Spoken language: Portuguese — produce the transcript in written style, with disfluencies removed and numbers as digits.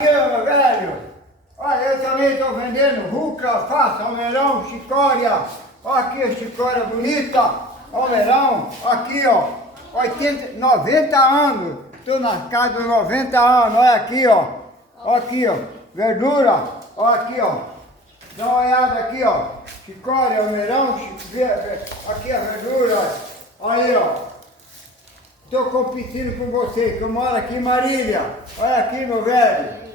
Aqui, meu velho, olha, eu também estou vendendo rúcula, alface, almeirão, chicória. Olha aqui a chicória bonita, almeirão, aqui ó, 90 anos, estou na casa dos 90 anos, olha aqui ó, verdura, olha aqui ó, dá uma olhada aqui ó, chicória, almeirão, aqui a verdura, aí ó. Estou competindo com você, que eu moro aqui em Marília. Olha aqui, meu velho.